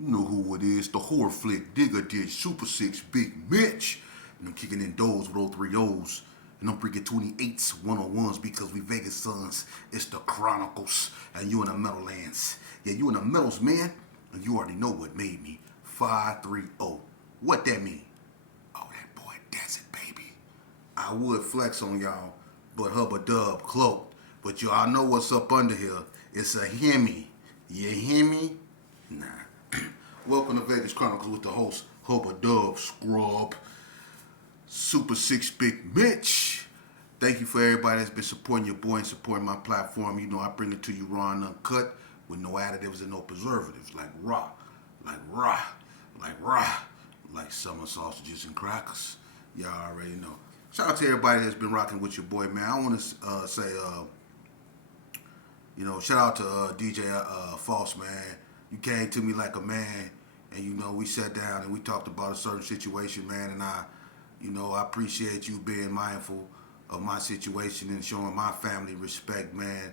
You know who it is, the horror flick digger did Super 6 Big Mitch. And I'm kicking in doors with 03 O's. And I'm freaking 28s, 101s because we Vegas sons. It's the Chronicles. And you in the Meadowlands. Yeah, you in the Meadows, man. And you already know what made me 530. What that mean? Oh, that boy Desert, baby. I would flex on y'all, but Hubba Dub cloaked. But y'all know what's up under here. It's a Hemi. You hear me? Nah. Welcome to Vegas Chronicles with the host, Hubba Dub Scrub, Super 6 Big Mitch. Thank you for everybody that's been supporting your boy and supporting my platform. You know I bring it to you raw and uncut with no additives and no preservatives. Like raw, like summer sausages and crackers. Y'all already know. Shout out to everybody that's been rocking with your boy, man. I want to say, shout out to DJ False, man. You came to me like a man, and we sat down and we talked about a certain situation, man. And I appreciate you being mindful of my situation and showing my family respect, man.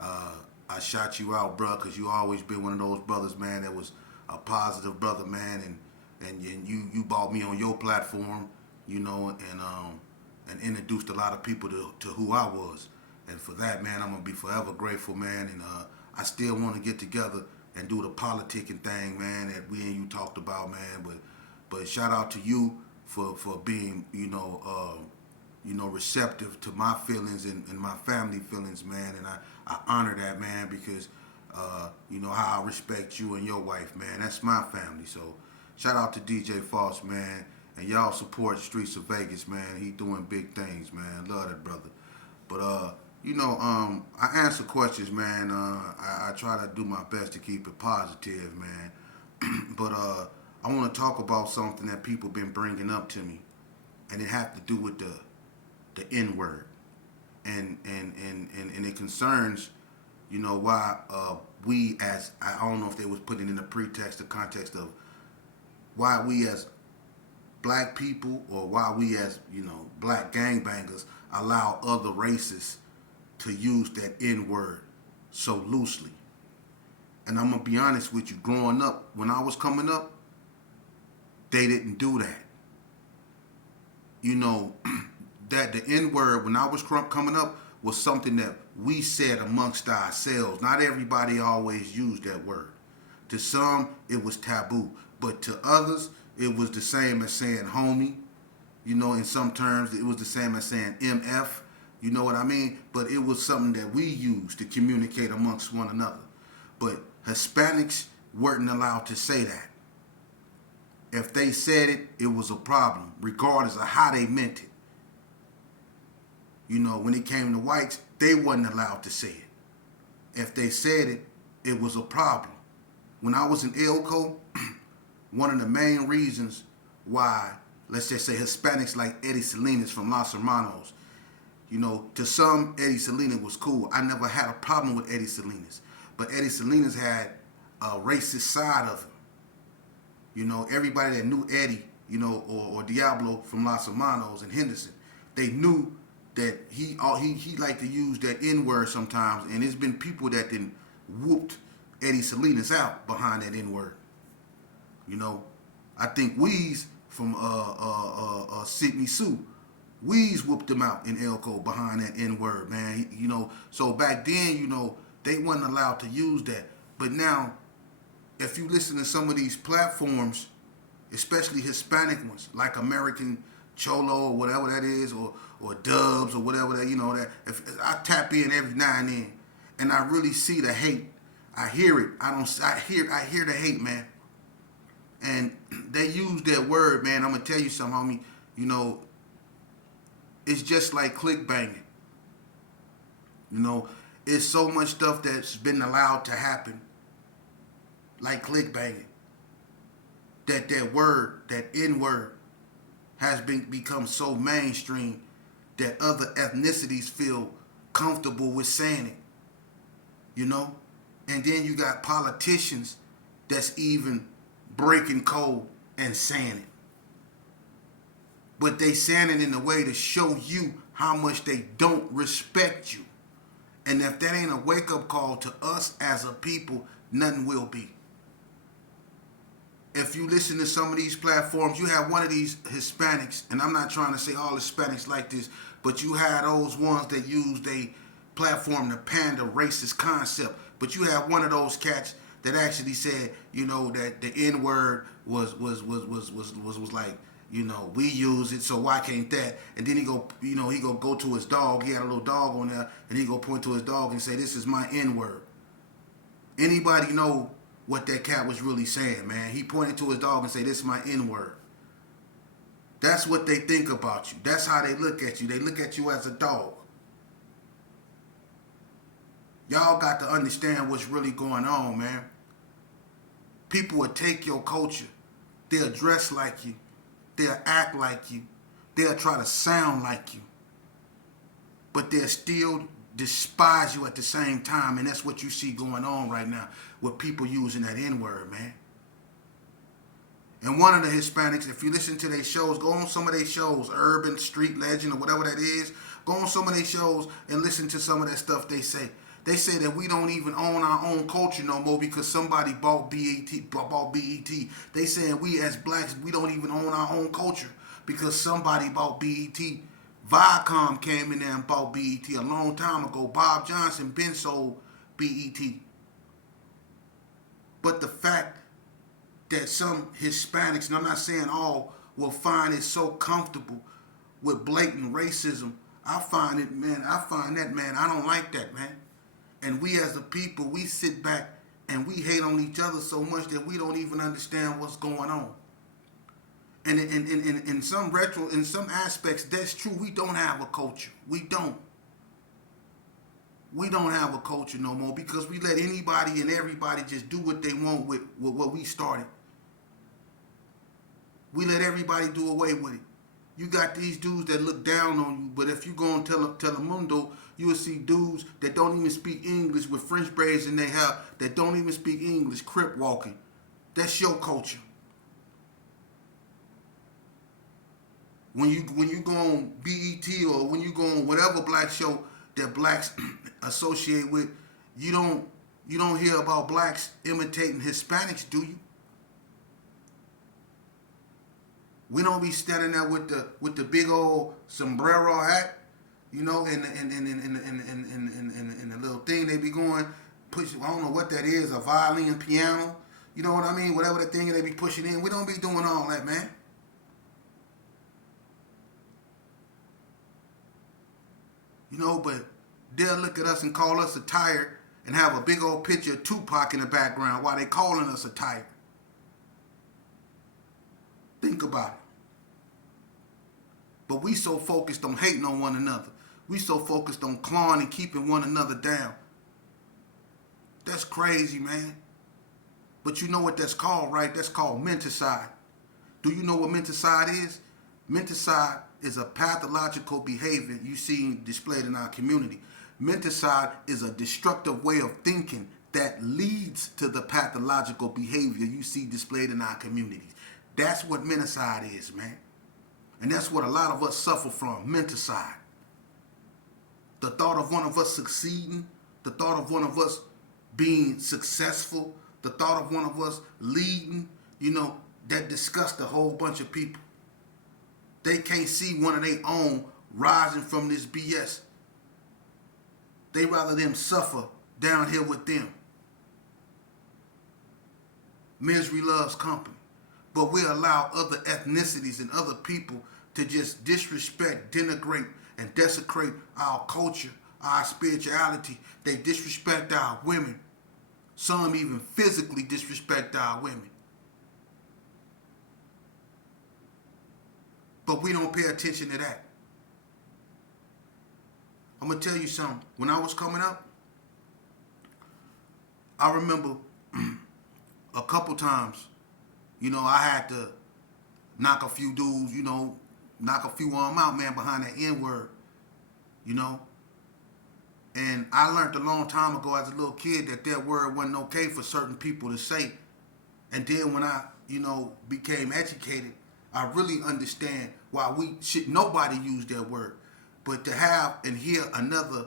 I shot you out, bro, because you always been one of those brothers, man, that was a positive brother, man, and you brought me on your platform, and introduced a lot of people to who I was. And for that, man, I'm going to be forever grateful, man. And I still want to get together and do the politicking thing, man, that we and you talked about, man. But shout out to you for being, receptive to my feelings and my family feelings, man. And I honor that, man, because, how I respect you and your wife, man. That's my family. So shout out to DJ False, man. And y'all support Streets of Vegas, man. He doing big things, man. Love that brother. But, I answer questions, man. I try to do my best to keep it positive, man. But I want to talk about something that people been bringing up to me, and it have to do with the N word, and it concerns, why we as I don't know if they was putting it in the pretext or context of why we as black people or why we as black gangbangers allow other races to use that N word so loosely. And I'm gonna be honest with you, growing up, when I was coming up, they didn't do that. That the N word when I was coming up was something that we said amongst ourselves. Not everybody always used that word. To some, it was taboo, but to others, it was the same as saying homie. In some terms, it was the same as saying MF. You know what I mean? But it was something that we used to communicate amongst one another. But Hispanics weren't allowed to say that. If they said it, it was a problem, regardless of how they meant it. When it came to whites, they wasn't allowed to say it. If they said it, it was a problem. When I was in Elko, one of the main reasons why, let's just say Hispanics like Eddie Salinas from Los Hermanos, to some, Eddie Salinas was cool. I never had a problem with Eddie Salinas. But Eddie Salinas had a racist side of him. Everybody that knew Eddie, or Diablo from Los Hermanos and Henderson, they knew that he liked to use that N-word sometimes. And there's been people that then whooped Eddie Salinas out behind that N-word. I think Weez from Sydney Sue, Weez whooped him out in Elko behind that N-word, man. So back then, they wasn't allowed to use that. But now, if you listen to some of these platforms, especially Hispanic ones, like American Cholo or whatever that is, or Dubs or whatever that, that if I tap in every now and then, and I really see the hate. I hear it. I hear the hate, man. And they use that word, man. I'm gonna tell you something, homie. It's just like clickbanging. It's so much stuff that's been allowed to happen, like clickbanging. That word, that N word, has become so mainstream that other ethnicities feel comfortable with saying it. And then you got politicians that's even breaking code and saying it. But they saying it in a way to show you how much they don't respect you. And if that ain't a wake-up call to us as a people, nothing will be. if you listen to some of these platforms, you have one of these Hispanics, and I'm not trying to say all Hispanics like this, but you have those ones that use they platform to pander racist concept. But you have one of those cats that actually said, that the N word was like, we use it, so why can't that? And then he go to his dog. He had a little dog on there, and he go point to his dog and say, "This is my N word." Anybody know what that cat was really saying, man? He pointed to his dog and say, "This is my N word." That's what they think about you. That's how they look at you. They look at you as a dog. Y'all got to understand what's really going on, man. People will take your culture. They'll dress like you. They'll act like you. They'll try to sound like you. But they'll still despise you at the same time. And that's what you see going on right now with people using that N-word, man. And one of the Hispanics, if you listen to their shows, go on some of their shows, Urban Street Legend or whatever that is, go on some of their shows and listen to some of that stuff they say. They say that we don't even own our own culture no more because somebody bought BET. They saying we as blacks, we don't even own our own culture because somebody bought BET. Viacom came in there and bought BET a long time ago. Bob Johnson been sold BET. But the fact that some Hispanics, and I'm not saying all, will find it so comfortable with blatant racism, I find that, man, I don't like that, man. And we as a people, we sit back and we hate on each other so much that we don't even understand what's going on. And in some aspects, that's true. We don't have a culture. We don't. We don't have a culture no more because we let anybody and everybody just do what they want with what we started. We let everybody do away with it. You got these dudes that look down on you, but if you go on Telemundo, you will see dudes that don't even speak English with French braids in their hair, that don't even speak English, crip walking. That's your culture. When you go on BET or when you go on whatever black show that blacks associate with, you don't hear about blacks imitating Hispanics, do you? We don't be standing there with the big old sombrero hat, and the little thing they be going push. I don't know what that is, a violin, piano. You know what I mean? Whatever the thing they be pushing in. We don't be doing all that, man. But they'll look at us and call us a tire and have a big old picture of Tupac in the background while they calling us a tire. Think about it. But we so focused on hating on one another. We so focused on clawing and keeping one another down. That's crazy, man. But you know what that's called, right? That's called menticide. Do you know what menticide is? Menticide is a pathological behavior you see displayed in our community. Menticide is a destructive way of thinking that leads to the pathological behavior you see displayed in our communities. That's what menticide is, man. And that's what a lot of us suffer from, menticide. The thought of one of us succeeding, the thought of one of us being successful, the thought of one of us leading, that disgusts a whole bunch of people. They can't see one of their own rising from this BS. They rather them suffer down here with them. Misery loves company. But we allow other ethnicities and other people to just disrespect, denigrate, and desecrate our culture, our spirituality. They disrespect our women. Some even physically disrespect our women. But we don't pay attention to that. I'm going to tell you something. When I was coming up, I remember a couple times, I had to knock a few dudes, knock a few of them out, man, behind that N-word, And I learned a long time ago as a little kid that word wasn't okay for certain people to say. And then when I, became educated, I really understand why nobody use that word. But to have and hear another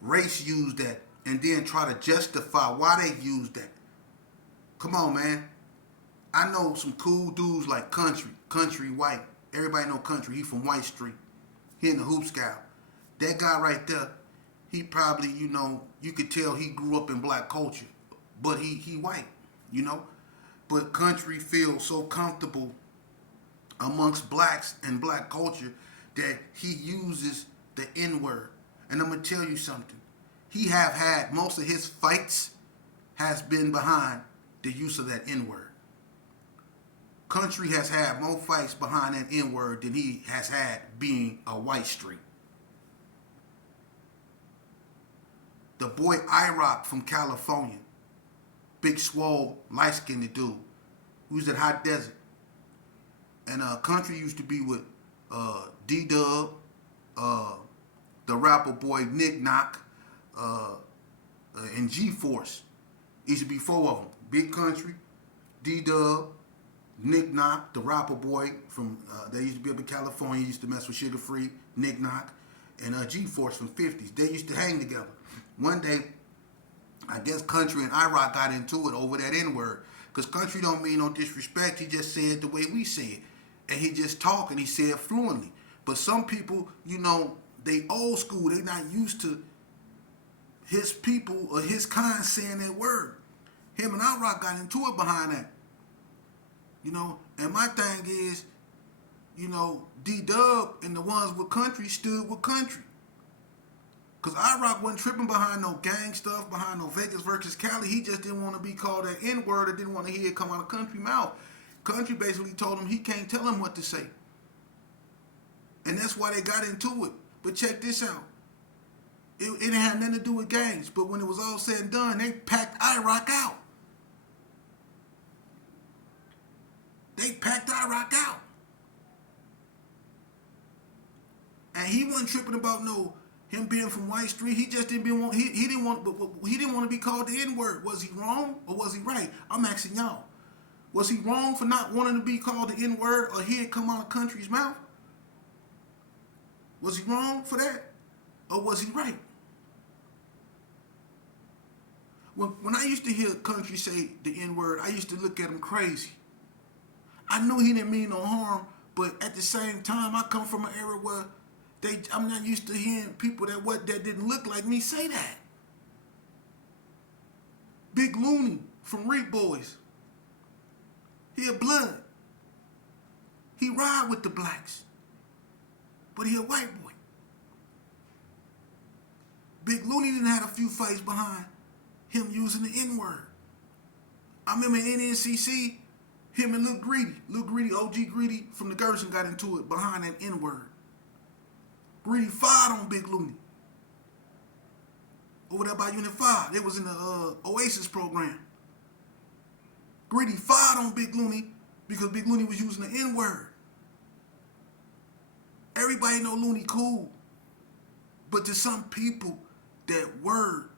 race use that and then try to justify why they use that. Come on, man. I know some cool dudes like Country White. Everybody know Country. He from White Street. He in the Hoop Scout. That guy right there, he probably, you could tell he grew up in black culture, but he white, you know. But Country feels so comfortable amongst blacks and black culture that he uses the N word. And I'm gonna tell you something. He have had most of his fights has been behind the use of that N word. Country has had more fights behind that N word than he has had being a white street. The boy IROC from California, big swole, light skinned dude, who's at Hot Desert. And Country used to be with D-Dub, the rapper boy Nick Knock, and G-Force. Used to be four of them. Big Country, D-Dub, Nick Knock, the rapper boy from, they used to be up in California, used to mess with Sugar Free, Nick Knock, and G-Force from 50s. They used to hang together. One day, I guess Country and IROC got into it over that N-word. Because Country don't mean no disrespect. He just said it the way we say it. And he just talk and he said it fluently. But some people, they old school. They not used to his people or his kind saying that word. Him and IROC got into it behind that. And my thing is, D-Dub and the ones with Country stood with Country. Because IROC wasn't tripping behind no gang stuff, behind no Vegas versus Cali. He just didn't want to be called that N-word or didn't want to hear it come out of Country mouth. Country basically told him he can't tell him what to say. And that's why they got into it. But check this out. It didn't have nothing to do with gangs. But when it was all said and done, they packed IROC out. They packed IROC out. And he wasn't tripping about him being from White Street. He just didn't want he didn't want to be called the N-word. Was he wrong or was he right? I'm asking y'all. Was he wrong for not wanting to be called the N-word or hear it come out of Country's mouth? Was he wrong for that? Or was he right? When I used to hear Country say the N-word, I used to look at him crazy. I knew he didn't mean no harm, but at the same time, I come from an era where I'm not used to hearing people that didn't look like me say that. Big Looney from Reap Boys. He a blood. He ride with the blacks. But he a white boy. Big Looney didn't have a few fights behind him using the N-word. I remember in NNCC, him and Lil Greedy, OG Greedy from the Gerson got into it behind that N-word. Greedy fired on Big Looney. Over there by Unit 5. They was in the Oasis program. Greedy fired on Big Looney because Big Looney was using the N-word. Everybody know Looney cool. But to some people, that word.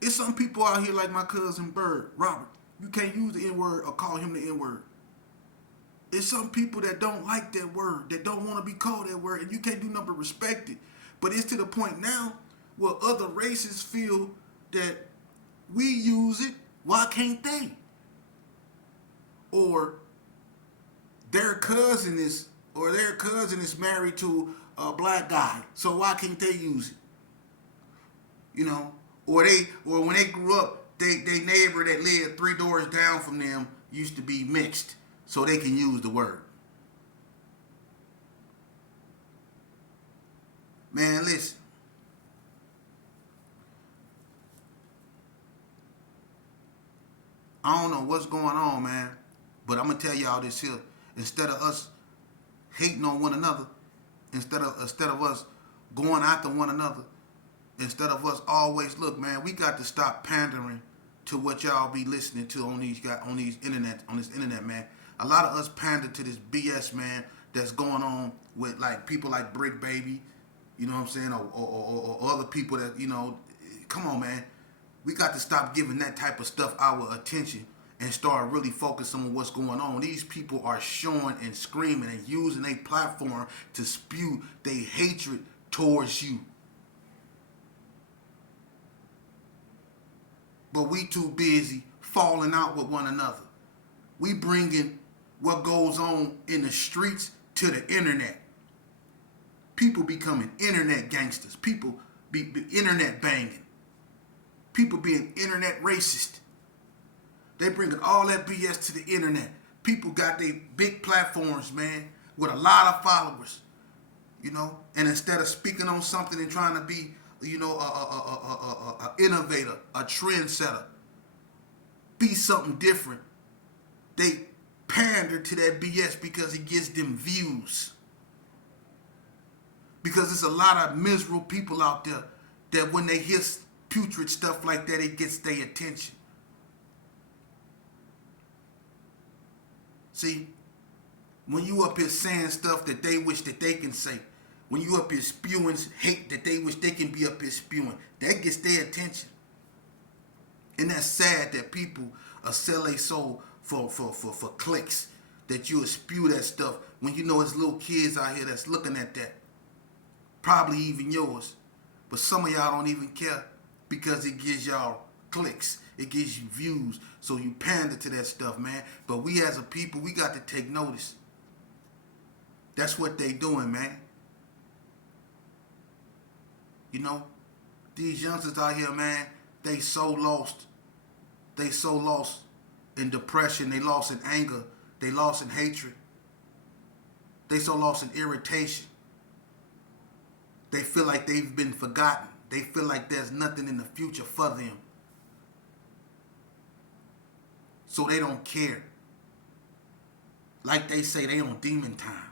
It's some people out here like my cousin Bird, Robert. You can't use the N-word or call him the N-word. It's some people that don't like that word, that don't want to be called that word, and you can't do nothing but respect it. But it's to the point now where other races feel that we use it, why can't they? Or their cousin is married to a black guy, so why can't they use it? Or when they grew up, they neighbor that lived 3 doors down from them used to be mixed, so they can use the word. Man, listen. I don't know what's going on, man, but I'm gonna tell y'all this here. Instead of us hating on one another, instead of us going after one another, instead of us always look, man, we got to stop pandering to what y'all be listening to on this internet, man. A lot of us pander to this BS, man, that's going on with like people like Brick Baby, you know what I'm saying, or other people that, come on, man. We got to stop giving that type of stuff our attention and start really focusing on what's going on. These people are showing and screaming and using a platform to spew their hatred towards you. But we too busy falling out with one another. We bringing what goes on in the streets to the internet. People becoming internet gangsters. People be internet banging. People being internet racist. They bringing all that BS to the internet. People got their big platforms, man, with a lot of followers, you know. And instead of speaking on something and trying to be, you know, a innovator, a trendsetter, be something different, they pander to that BS because it gives them views. Because there's a lot of miserable people out there that when they hear putrid stuff like that, it gets their attention. See, when you up here saying stuff that they wish that they can say, when you up here spewing hate that they wish they can be up here spewing, that gets their attention. And that's sad that people sell their soul for clicks, that you will spew that stuff when you know there's little kids out here that's looking at that. Probably even yours. But some of y'all don't even care because it gives y'all clicks. It gives you views. So you pander to that stuff, man. But we as a people, we got to take notice. That's what they doing, man. You know, these youngsters out here, man, they so lost. They so lost in depression. They lost in anger. They lost in hatred. They so lost in irritation. They feel like they've been forgotten. They feel like there's nothing in the future for them. So they don't care. Like they say, they on demon time.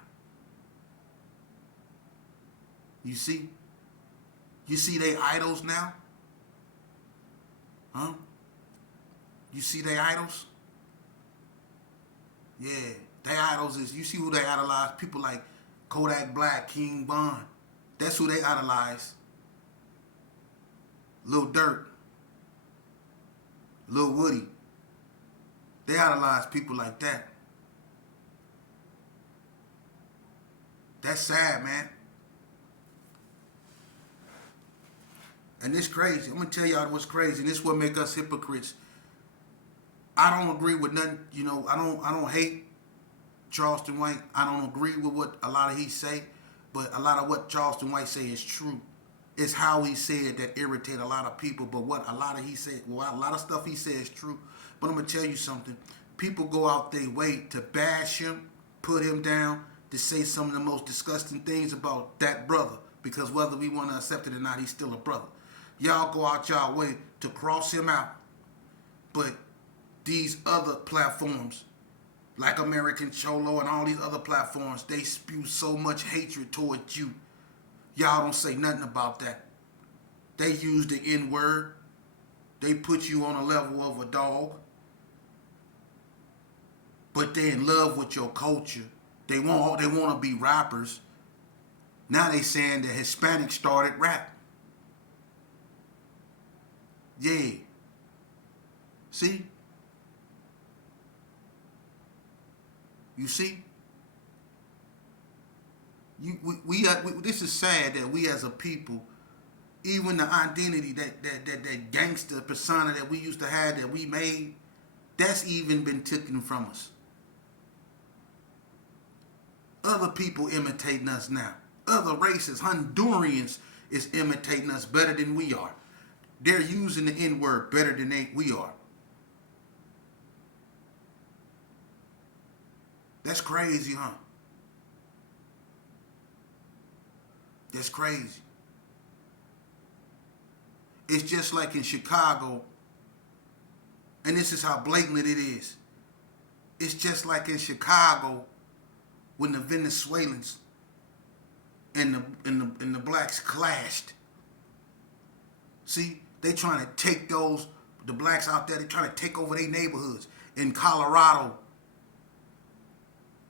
You see? You see they idols now? Huh? You see they idols? Yeah. They idols is, you see who they idolize? People like Kodak Black, King Von. That's who they idolize. Lil Durk. Lil Woody. They idolize people like that. That's sad, man. And it's crazy. I'm going to tell y'all what's crazy. And this is what make us hypocrites. I don't agree with nothing. You know, I don't hate Charleston White. I don't agree with what a lot of he say. But a lot of what Charleston White say is true. It's how he said that irritate a lot of people. But what a lot of he said, well, a lot of stuff he said is true. But I'm going to tell you something. People go out their way to bash him, put him down, to say some of the most disgusting things about that brother. Because whether we want to accept it or not, he's still a brother. Y'all go out y'all way to cross him out. But these other platforms, like American Cholo and all these other platforms, they spew so much hatred towards you. Y'all don't say nothing about that. They use the N-word. They put you on a level of a dog. But they in love with your culture. They want to be rappers. Now they saying that Hispanics started rap. Yeah. See? You see? This is sad that we as a people, even the identity, that gangster persona that we used to have, that we made, that's even been taken from us. Other people imitating us now. Other races, Hondurans, is imitating us better than we are. They're using the N-word better than we are. That's crazy, huh? That's crazy. It's just like in Chicago, and this is how blatant it is. It's just like in Chicago when the Venezuelans and the blacks clashed. See, they trying to take the blacks out there, they trying to take over their neighborhoods. In Colorado,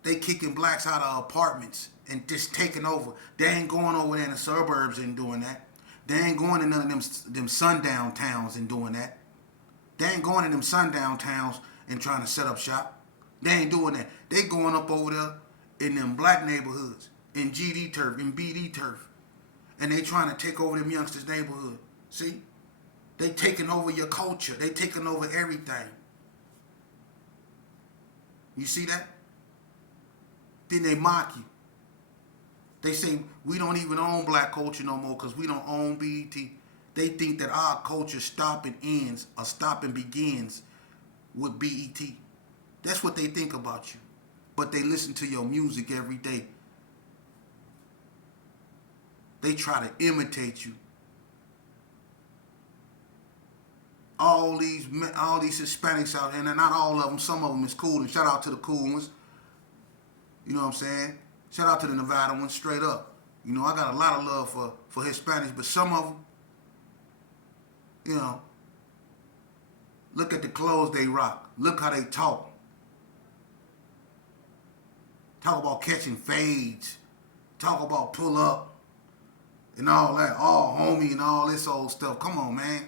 they kicking blacks out of apartments and just taking over. They ain't going over there in the suburbs and doing that. They ain't going to none of them sundown towns and doing that. They ain't going to them sundown towns and trying to set up shop. They ain't doing that. They going up over there in them black neighborhoods, in GD turf, in BD turf. And they trying to take over them youngsters' neighborhood. See? They taking over your culture. They taking over everything. You see that? Then they mock you. They say we don't even own black culture no more because we don't own BET. They think that our culture stop and ends or stop and begins with BET. That's what they think about you. But they listen to your music every day. They try to imitate you. All these Hispanics out here, and not all of them, some of them is cool, and shout out to the cool ones. You know what I'm saying? Shout out to the Nevada ones, straight up. You know, I got a lot of love for Hispanics, but some of them, you know, look at the clothes they rock. Look how they talk. Talk about catching fades. Talk about pull up and all that. All homie and all this old stuff. Come on, man.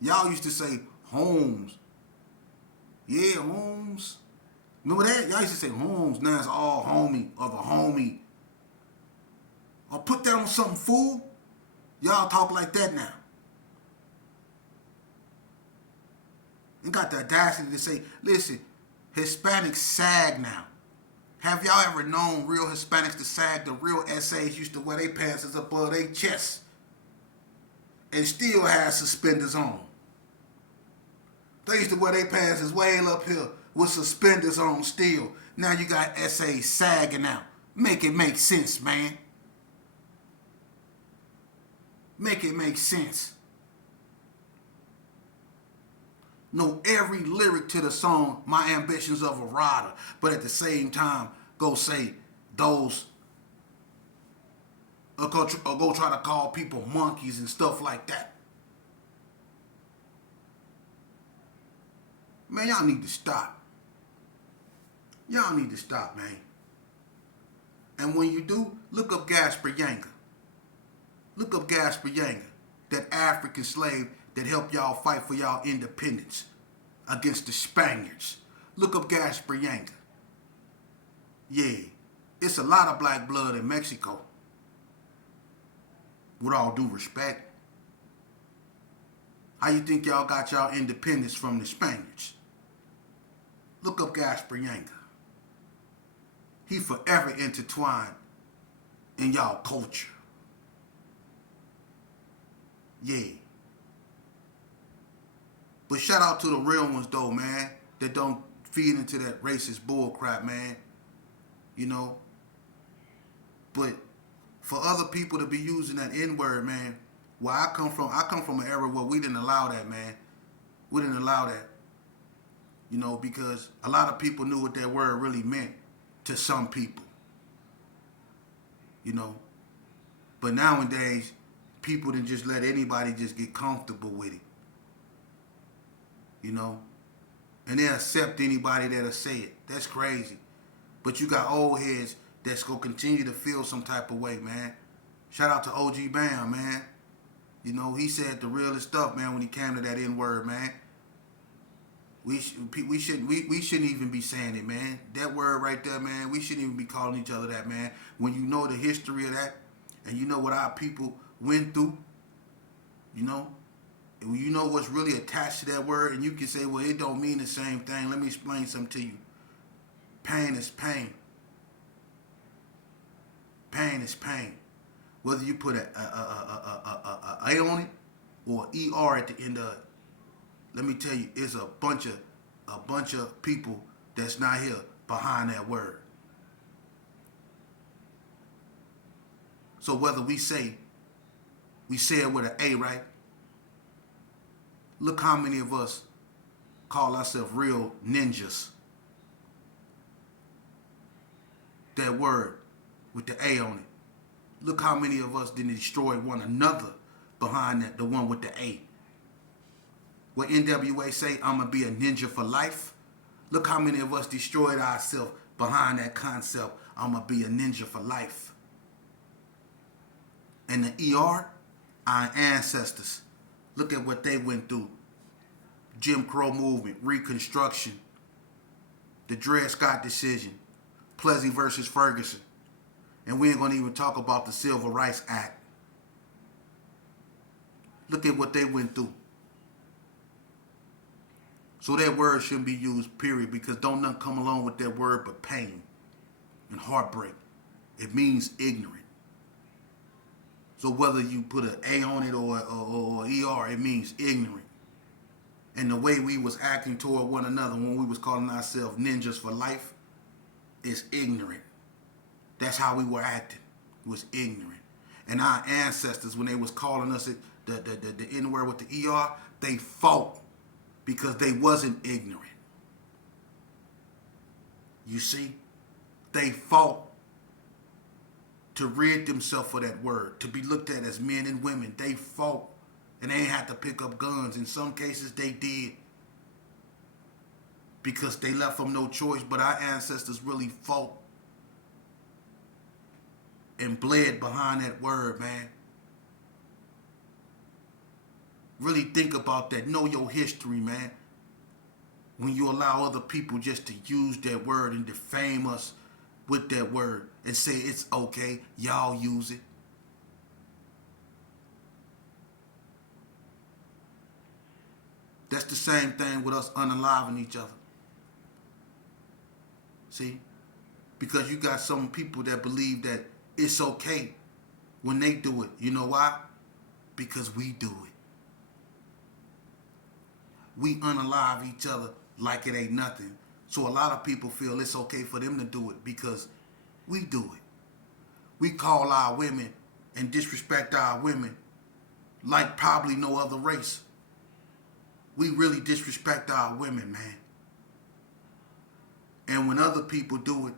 Y'all used to say Holmes. Yeah, Holmes. Remember that? Y'all used to say Holmes. Now it's all homie or the homie. Or put that on something, fool. Y'all talk like that now. And got the audacity to say, listen, Hispanics sag now. Have y'all ever known real Hispanics to sag? The real SAs used to wear their pants above their chest and still have suspenders on. They used to wear their pants way up here with suspenders on still. Now you got SAs sagging out. Make it make sense, man. Make it make sense. Know every lyric to the song, My Ambitions of a Rider, but at the same time, go say those, or go try to call people monkeys and stuff like that. Man, y'all need to stop. Y'all need to stop, man. And when you do, look up Gaspar Yanga. Look up Gaspar Yanga, that African slave that helped y'all fight for y'all independence against the Spaniards. Look up Gaspar Yanga. Yeah, it's a lot of black blood in Mexico. With all due respect. How you think y'all got y'all independence from the Spaniards? Look up Gaspar Yanga. He forever intertwined in y'all culture. Yeah. But shout out to the real ones though, man, that don't feed into that racist bull crap, man. You know? But for other people to be using that N-word, man, where I come from an era where we didn't allow that, man. We didn't allow that. You know, because a lot of people knew what that word really meant to some people. You know? But nowadays, people didn't just let anybody just get comfortable with it. You know? And they accept anybody that'll say it. That's crazy. But you got old heads that's going to continue to feel some type of way, man. Shout out to OG Bam, man. You know, he said the realest stuff, man, when he came to that N-word, man. We shouldn't even be saying it, man. That word right there, man, we shouldn't even be calling each other that, man. When you know the history of that and you know what our people went through, you know, and you know what's really attached to that word, and you can say, well, it don't mean the same thing. Let me explain something to you. Pain is pain. Pain is pain. Whether you put a on it or ER at the end of it. Let me tell you, it's a bunch of people that's not here behind that word. So whether we say it with an A, right? Look how many of us call ourselves real ninjas. That word with the A on it. Look how many of us didn't destroy one another behind that, the one with the A. What NWA say, I'm going to be a ninja for life. Look how many of us destroyed ourselves behind that concept, I'm going to be a ninja for life. And the ER, our ancestors, look at what they went through. Jim Crow movement, Reconstruction, the Dred Scott decision, Plessy versus Ferguson. And we ain't going to even talk about the Civil Rights Act. Look at what they went through. So that word shouldn't be used, period, because don't nothing come along with that word but pain and heartbreak. It means ignorant. So whether you put an A on it or ER, it means ignorant. And the way we was acting toward one another when we was calling ourselves ninjas for life is ignorant. That's how we were acting. It was ignorant. And our ancestors, when they was calling us the N word with the ER, they fought because they wasn't ignorant. You see? They fought to rid themselves of that word, to be looked at as men and women. They fought, and they ain't had to pick up guns. In some cases, they did, because they left them no choice. But our ancestors really fought and bled behind that word, man. Really think about that. Know your history, man. When you allow other people just to use that word and defame us with that word and say it's okay, y'all use it. That's the same thing with us unaliving each other. See? Because you got some people that believe that it's okay when they do it. You know why? Because we do it. We unalive each other like it ain't nothing. So a lot of people feel it's okay for them to do it because we do it. We call our women and disrespect our women like probably no other race. We really disrespect our women, man. And when other people do it,